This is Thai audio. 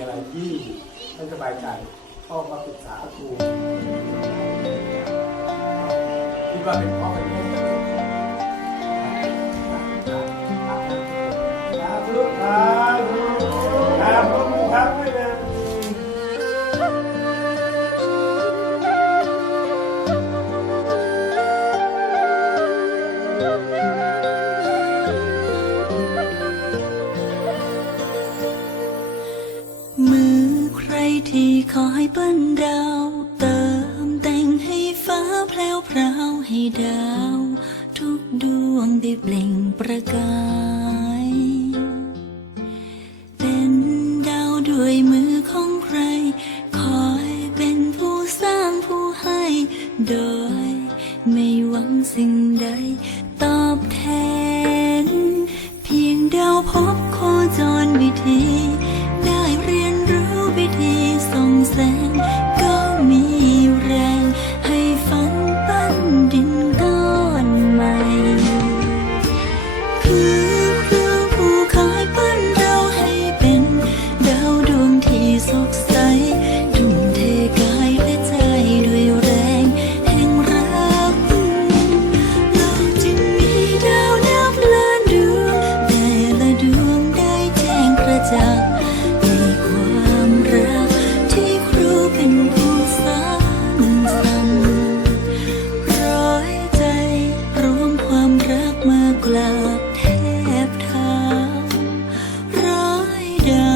อะไรที่ไม่สบายใจก็มาปรึกษาครูคิดว่าเป็นพ่อเป็น เปิ้นดาวเติมแต่งให้ฟ้าแพลวพราวให้ดาว ทุกดวงได้เปล่งประกาย เป็นดาวด้วยมือของใคร คอยเป็นผู้สร้างผู้ให้โดย สดใสทุ่มเทกายและใจด้วยแรงแห่งรักโลกจึงมีดาวนับล้านดวงแต่ละดวงได้แจ้งกระจ่างในความรักที่ครูเป็นผู้สร้างสรรค์ร้อยใจรวมความรักมากราบแทบเท้าร้อยดาว